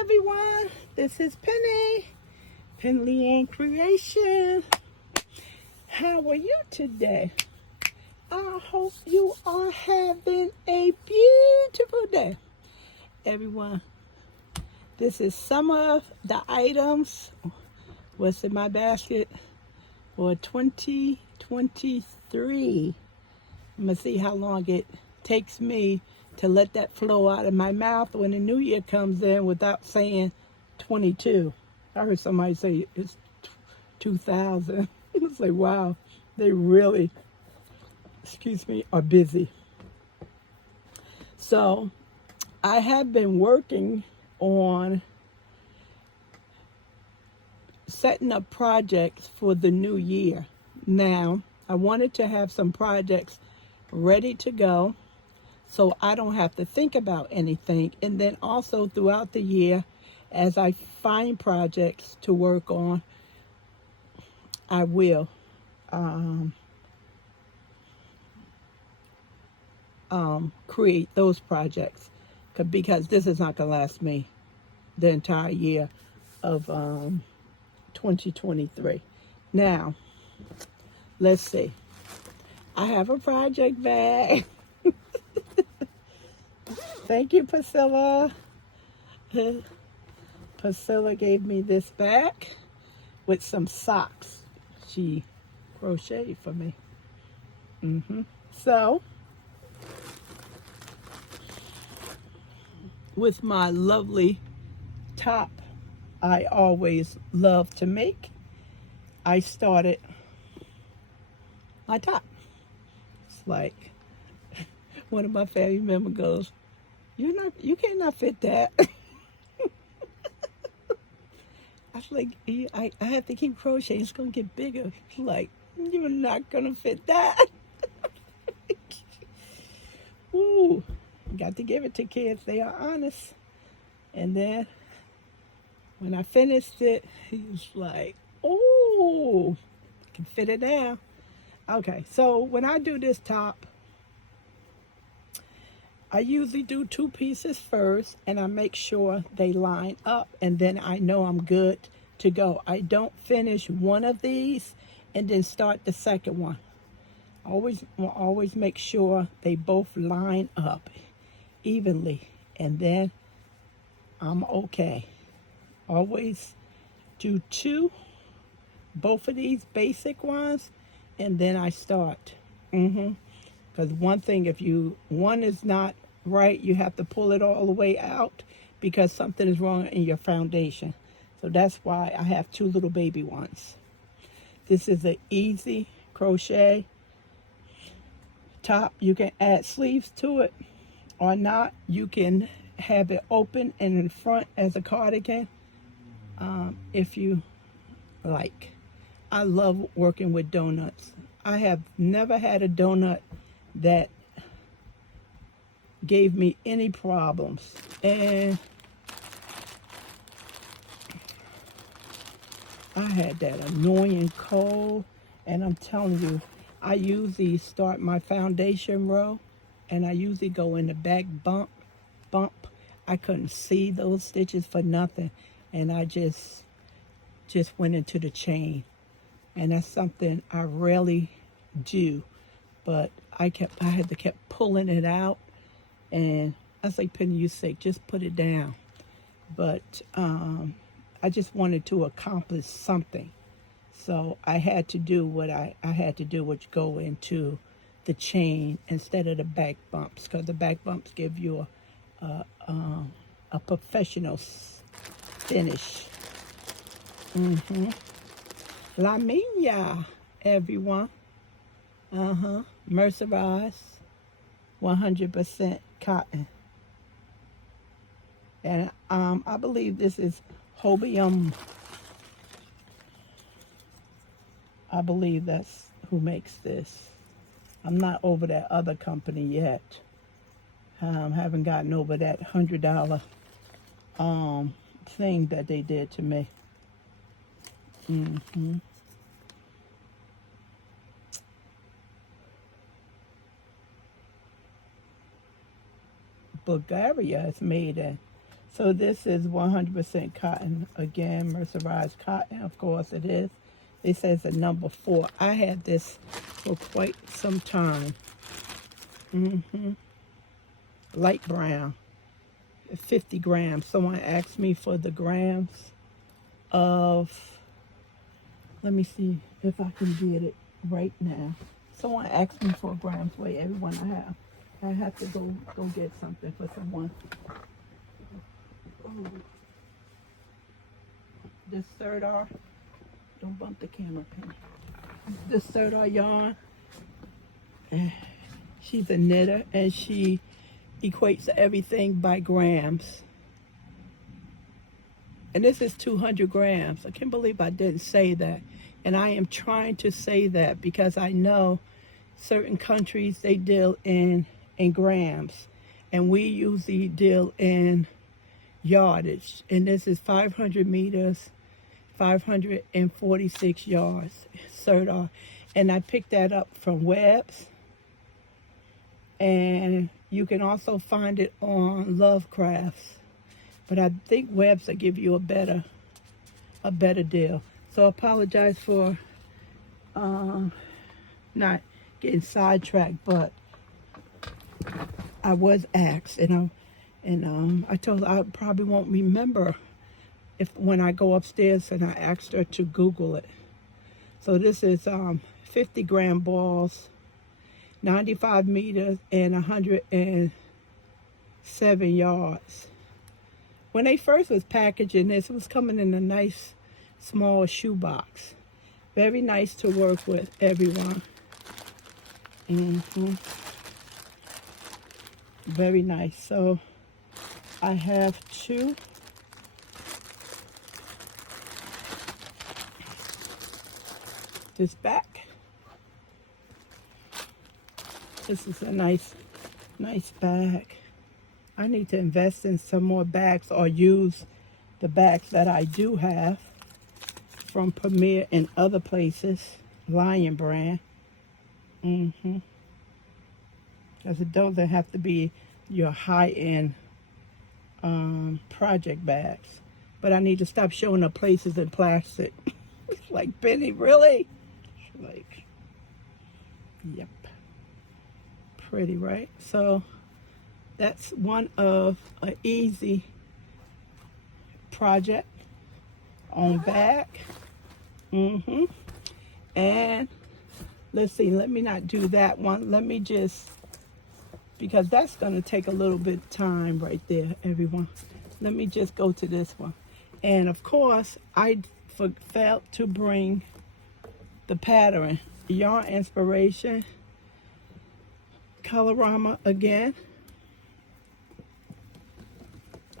everyone, this is Penley-Ann Creation. How are you today? I hope you are having a beautiful day. Everyone, this is some of the items what's in my basket for 2023. I'm going to see how long it takes me to let that flow out of my mouth when the new year comes in without saying 22. I heard somebody say it's 2000. It's like, wow, they really, are busy. So I have been working on setting up projects for the new year. Now, I wanted to have some projects ready to go so I don't have to think about anything. And then also throughout the year, as I find projects to work on, I will create those projects because this is not going to last me the entire year of 2023. Now, let's see. I have a project bag. Thank you, Priscilla. Priscilla gave me this bag with some socks. She crocheted for me. So, with my lovely top I always love to make, I started my top. It's like one of my family members goes, you cannot fit that. I was like, I have to keep crocheting. It's going to get bigger. Like, you're not going to fit that. Ooh, got to give it to kids. They are honest. And then when I finished it, he was like, oh, I can fit it now. Okay, so when I do this top, I usually do 2 pieces first, and I make sure they line up, and then I know I'm good to go. I don't finish one of these and then start the second one. Always make sure they both line up evenly, and then I'm okay. Always do 2, both of these basic ones, and then I start. Because one thing, if one is not right, you have to pull it all the way out because something is wrong in your foundation. So that's why I have 2 little baby ones. This is an easy crochet top. You can add sleeves to it or not. You can have it open and in front as a cardigan if you like. I love working with donuts. I have never had a donut that gave me any problems. And I had that annoying cold, and I'm telling you, I usually start my foundation row, and I usually go in the back bump. I couldn't see those stitches for nothing, and I just went into the chain, and that's something I rarely do, but I had to keep pulling it out, and I was like, Penny, you sick, just put it down. But I just wanted to accomplish something. So I had to do what I had to do, which go into the chain instead of the back bumps, because the back bumps give you a professional finish. La Mina, everyone. Mercerized, 100% cotton. And I believe this is Hobium. I believe that's who makes this. I'm not over that other company yet. Haven't gotten over that $100 thing that they did to me. Bulgaria is made in So this is 100% cotton. Again, mercerized cotton, of course it is. It says a number 4. I had this for quite some time. Light brown, 50 grams. Someone asked me for the grams of, let me see if I can get it right now. Someone asked me for grams. Wait, everyone I have to go get something for someone. Oh. This Serdar, don't bump the camera, Penny. This Serdar yarn, she's a knitter and she equates everything by grams. And this is 200 grams. I can't believe I didn't say that. And I am trying to say that because I know certain countries, they deal in grams. And we usually deal in yardage. And this is 500 meters, 546 yards, Serdar. And I picked that up from Webs. And you can also find it on Lovecrafts. But I think Webs will give you a better deal. So I apologize for not getting sidetracked, but I was asked, and I told her I probably won't remember when I go upstairs, and I asked her to Google it. So this is 50 gram balls, 95 meters, and 107 yards. When they first was packaging this, it was coming in a nice small shoebox. Very nice to work with, everyone. Very nice. So I have two. This back. This is a nice bag. I need to invest in some more bags or use the bags that I do have from Premier and other places, Lion brand. Because it doesn't have to be your high-end project bags. But I need to stop showing up places in plastic. It's like, Penny, really? It's like, yep. Pretty, right? So that's one of an easy project on back. And let's see, let me not do that one. Let me just, because that's going to take a little bit of time right there, everyone. Let me just go to this one. And of course, I failed to bring the pattern. Yarn Inspiration, Colorama again.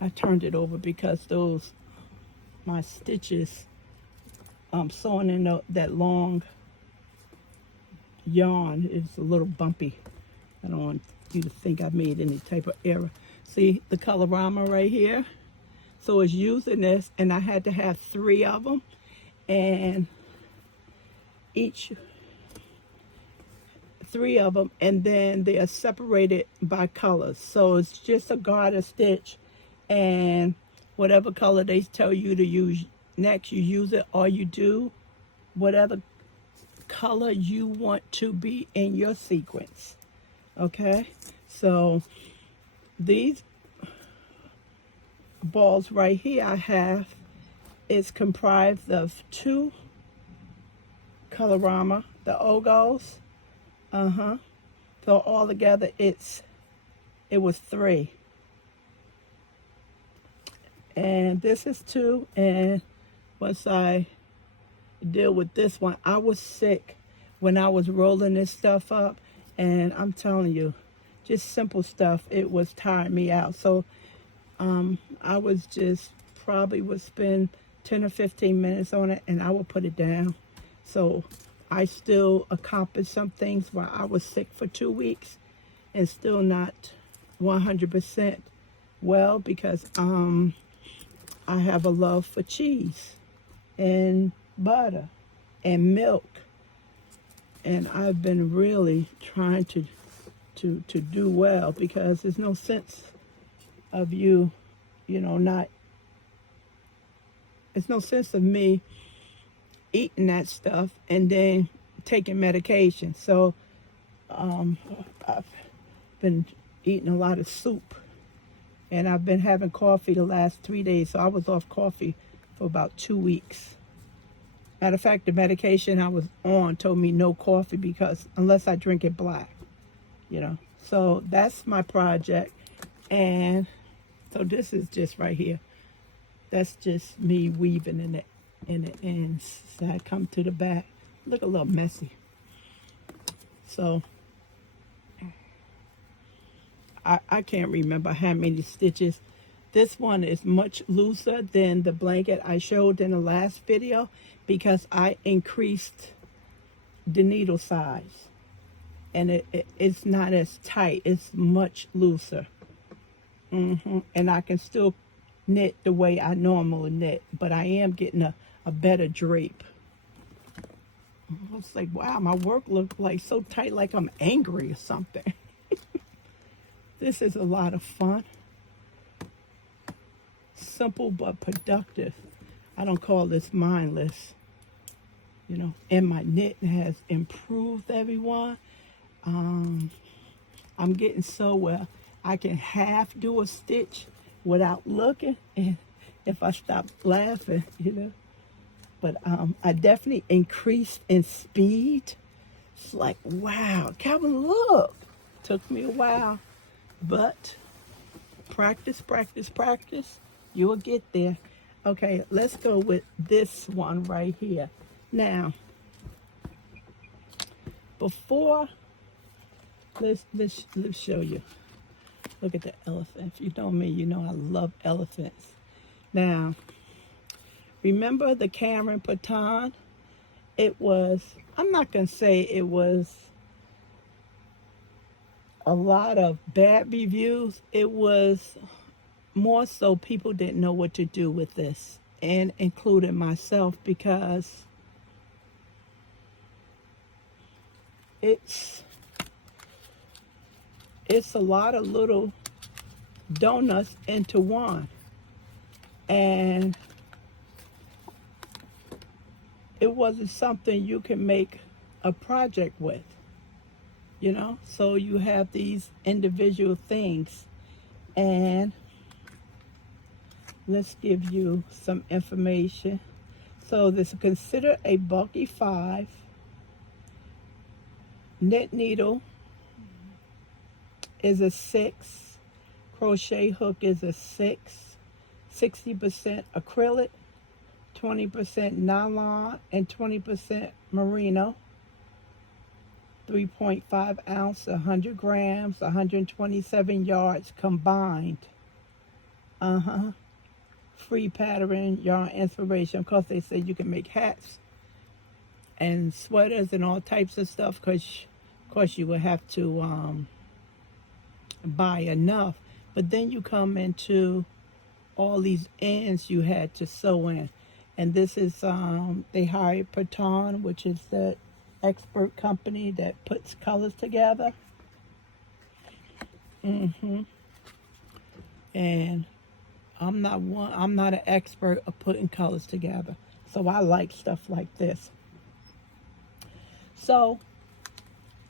I turned it over because my stitches, sewing in that long yarn is a little bumpy. I don't want you to think I made any type of error. See the Colorama right here? So it's using this, and I had to have 3 of them, and each 3 of them, and then they are separated by colors. So it's just a garter stitch, and whatever color they tell you to use next, you use it, or you do whatever color you want to be in your sequence. Okay, so these balls right here I have is comprised of 2 Colorama, the Ogos. So all together it was 3. And this is 2, and once I deal with this one, I was sick when I was rolling this stuff up, and I'm telling you, just simple stuff, it was tiring me out. So I was just probably would spend 10 or 15 minutes on it, and I would put it down. So I still accomplished some things while I was sick for 2 weeks, and still not 100% well, because I have a love for cheese and butter and milk, and I've been really trying to do well, because there's no sense of you you know, not, it's no sense of me eating that stuff and then taking medication. So I've been eating a lot of soup, and I've been having coffee the last 3 days. So I was off coffee for about 2 weeks. Matter of fact, the medication I was on told me no coffee because unless I drink it black, you know. So that's my project. And so this is just right here. That's just me weaving in the ends. So I come to the back. Look a little messy. So I can't remember how many stitches. This one is much looser than the blanket I showed in the last video because I increased the needle size. And it's not as tight. It's much looser. And I can still knit the way I normally knit, but I am getting a better drape. I was like, wow, my work looked like so tight, like I'm angry or something. This is a lot of fun. Simple but productive. I don't call this mindless. You know, and my knit has improved, everyone. I'm getting so well. I can half do a stitch without looking, and if I stop laughing, you know. But I definitely increased in speed. It's like, wow, Calvin, look. Took me a while, but practice, practice, practice. You will get there. Okay, let's go with this one right here. Now, before, let's show you. Look at the elephant. If you know me, you know I love elephants. Now, remember the Cameron Baton? It was, I'm not going to say it was a lot of bad reviews. It was more so people didn't know what to do with this, and including myself, because it's a lot of little donuts into one, and it wasn't something you can make a project with, you know. So you have these individual things, and let's give you some information. So this is considered a bulky 5. Knit needle is a 6. Crochet hook is a 6. 60% acrylic, 20% nylon, and 20% merino. 3.5 ounce, 100 grams, 127 yards combined. Free pattern, yarn inspiration. Of course, they say you can make hats and sweaters and all types of stuff, because of course you would have to buy enough. But then you come into all these ends you had to sew in. And this is, they hired Penley-Ann, which is the expert company that puts colors together. And I'm not an expert of putting colors together. So I like stuff like this. So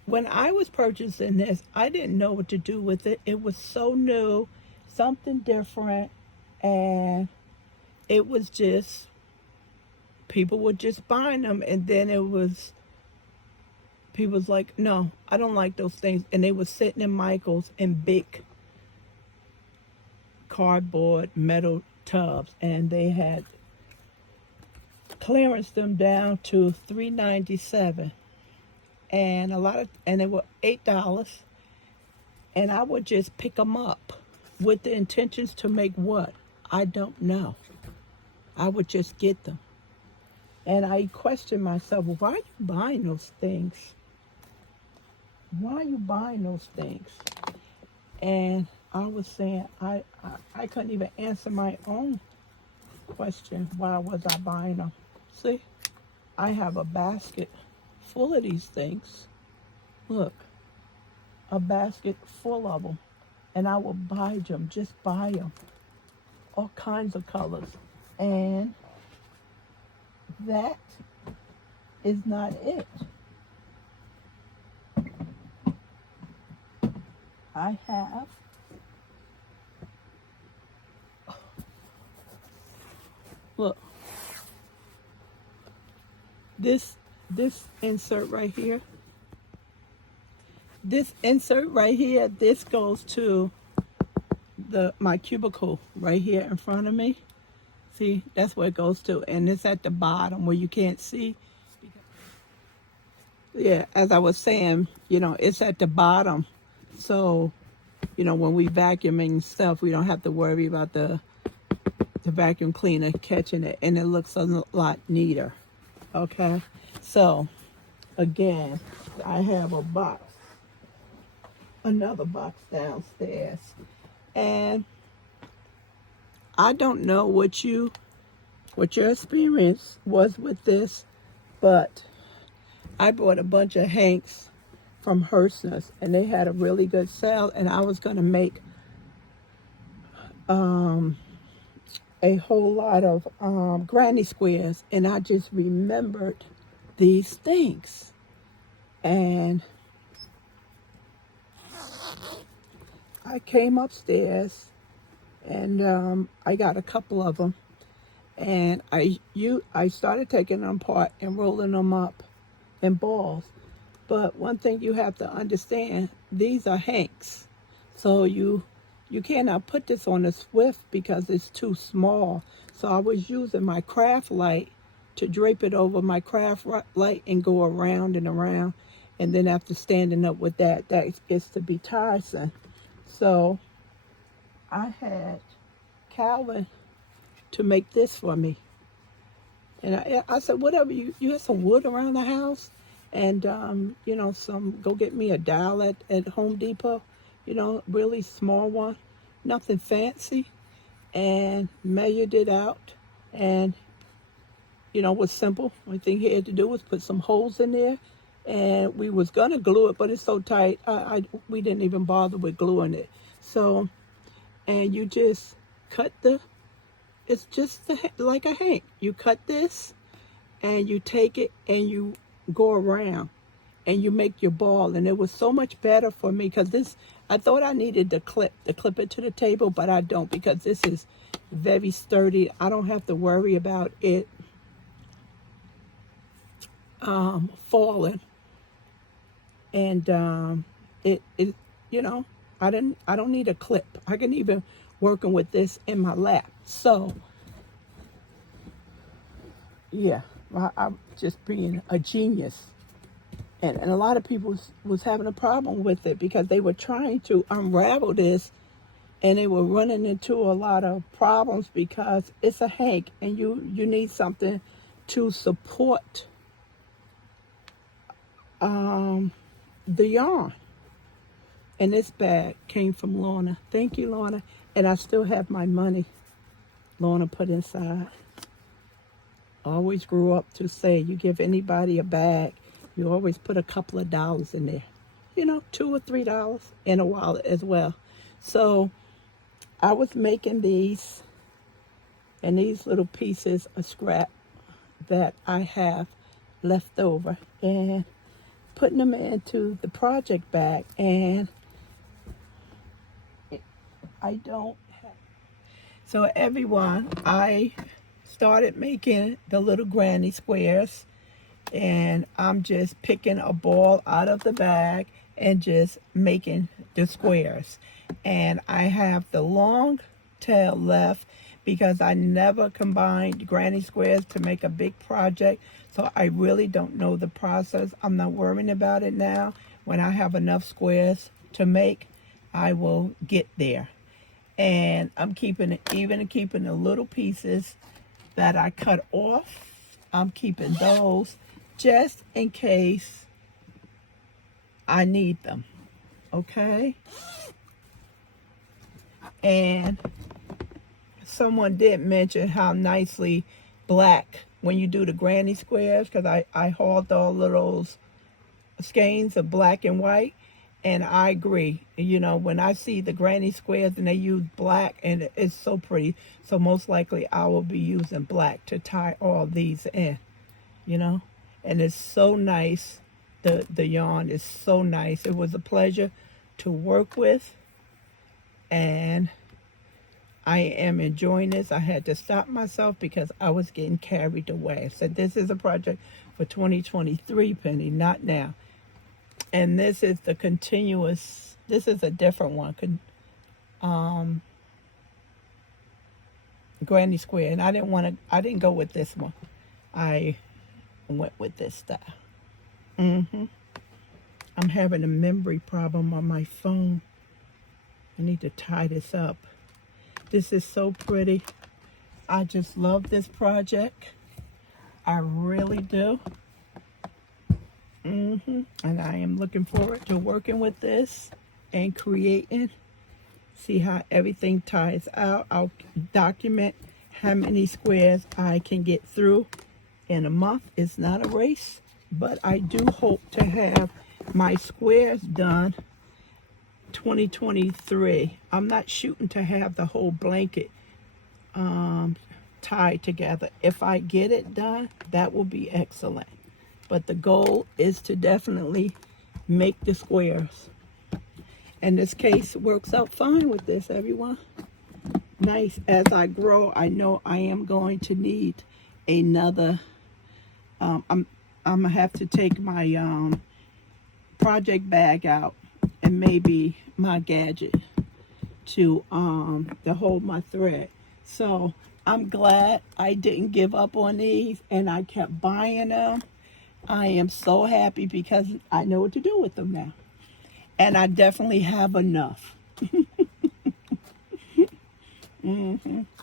when I was purchasing this, I didn't know what to do with it. It was so new, something different, and it was just, people were just buying them, and then it was, people was like, no, I don't like those things. And they were sitting in Michael's in big cardboard metal tubs, and they had clearance them down to $3.97, and they were $8, and I would just pick them up with the intentions to make what? I don't know. I would just get them. And I questioned myself, well, why are you buying those things? Why are you buying those things? And I was saying, I couldn't even answer my own question. Why was I buying them? See, I have a basket full of these things. Look, a basket full of them. And I will buy them, just buy them. all kinds of colors. And that is not it. I have look, this insert right here. This insert right here, this goes to my cubicle right here in front of me. See, that's where it goes to, and it's at the bottom where you can't see. Yeah, as I was saying, you know, it's at the bottom, so you know, when we vacuuming stuff, we don't have to worry about the vacuum cleaner catching it, and it looks a lot neater. Okay, so again, I have a box, another box downstairs, and I don't know what your experience was with this, but I bought a bunch of hanks from Hearstness, and they had a really good sale, and I was going to make a whole lot of granny squares, and I just remembered these things, and I came upstairs, and I got a couple of them, and I started taking them apart and rolling them up in balls. But one thing you have to understand, these are hanks, so you cannot put this on a Swift because it's too small. So I was using my craft light to drape it over my craft light and go around and around, and then after standing up with that gets to be tiresome. So I had Calvin to make this for me, and I said, whatever, you have some wood around the house, and you know, go get me a dowel at Home Depot, you know, really small one, nothing fancy, and measured it out, and you know, it was simple. Only thing he had to do was put some holes in there, and we was gonna glue it, but it's so tight, we didn't even bother with gluing it. So, and you just cut it's just like a hank. You cut this, and you take it, and you go around, and you make your ball. And it was so much better for me, because I thought I needed to clip it to the table, but I don't, because this is very sturdy. I don't have to worry about it falling, and it you know, I don't need a clip. I can even working with this in my lap. So yeah, I'm just being a genius. And a lot of people was having a problem with it, because they were trying to unravel this, and they were running into a lot of problems, because it's a hank, and you need something to support the yarn. And this bag came from Lorna. Thank you, Lorna. And I still have my money Lorna put inside. I always grew up to say, you give anybody a bag, you always put a couple of dollars in there. You know, $2 or $3 in a wallet as well. So I was making these, and these little pieces of scrap that I have left over, and putting them into the project bag, and I don't have. So everyone, I started making the little granny squares, and I'm just picking a ball out of the bag and just making the squares. And I have the long tail left, because I never combined granny squares to make a big project, so I really don't know the process. I'm not worrying about it now. When I have enough squares to make, I will get there. And I'm keeping the little pieces that I cut off. I'm keeping those just in case I need them. Okay? And someone did mention how nicely black when you do the granny squares, because I hauled all of those skeins of black and white, And I agree. You know, when I see the granny squares and they use black, and it's so pretty. So most likely I will be using black to tie all these in, you know. And it's so nice. The yarn is so nice. It was a pleasure to work with. And I am enjoying this. I had to stop myself because I was getting carried away. I said, this is a project for 2023, Penny, not now. And this is the continuous, this is a different one, Granny Square. And I didn't go with this one. I went with this style. I'm having a memory problem on my phone. I need to tie this up. This is so pretty. I just love this project. I really do. And I am looking forward to working with this and creating. See how everything ties out. I'll document how many squares I can get through in a month. It's not a race, but I do hope to have my squares done 2023. I'm not shooting to have the whole blanket tied together. If I get it done, that will be excellent. But the goal is to definitely make the squares. And this case works out fine with this, everyone. Nice. As I grow, I know I am going to need another. I'm gonna have to take my project bag out and maybe my gadget to hold my thread. So I'm glad I didn't give up on these and I kept buying them. I am so happy because I know what to do with them now. And I definitely have enough.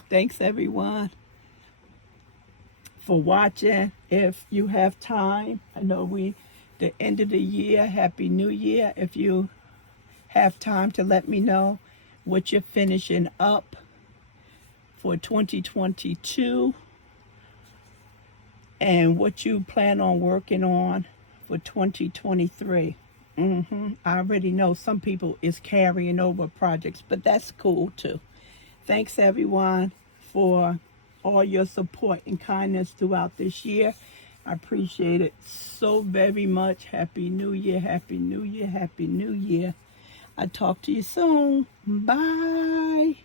Thanks everyone for watching. If you have time, I know the end of the year, Happy New Year. If you have time to let me know what you're finishing up for 2022 and what you plan on working on for 2023. I already know some people is carrying over projects, but that's cool too. Thanks everyone for all your support and kindness throughout this year. I appreciate it so very much. Happy New Year, Happy New Year, Happy New Year. I'll talk to you soon. Bye.